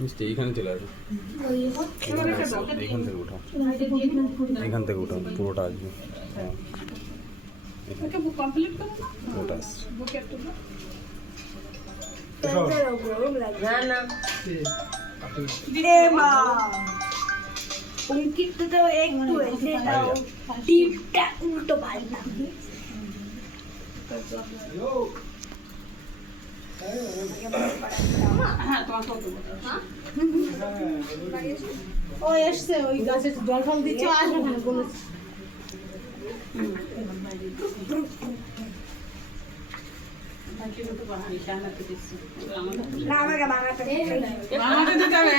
মিষ্টি এইখানে চলে আসো, এইখান থেকে উঠাও, এইখান থেকে উঠাও, পুরোটা আসবে। ওটা অঙ্কিতটা একটু এসে দাও, টিপটা উল্টো পাল্টা। ও এসছে ওই গাছে জল ফল দিচ্ছে, আসবে না বলেছে। না আমাকে বানাতে দিতে হবে।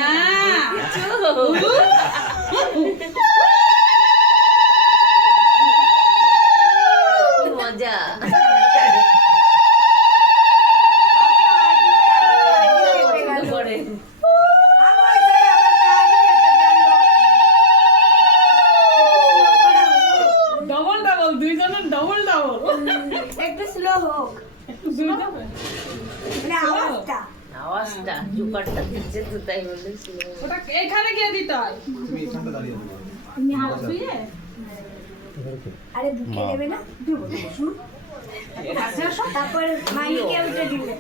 মজা। ডবল ডবল, দুইজনের ডবল ডবল। একটু স্লো হোক, মানে আওয়াজটা আওয়াজটা জুকারটা দিচ্ছে তো তাই বলে ওটা এখানে গিয়ে দিতে হয়। তুমি হাত ধুয়ে আরে বুকে নেবে না, তারপর মানিকে উঠে দিবে।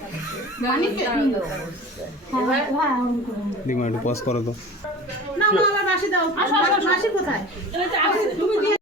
দেখো একটু পজ করো তো। না মা, আবার বাসি দাও। মাসি কোথায়? তুমি দিয়ে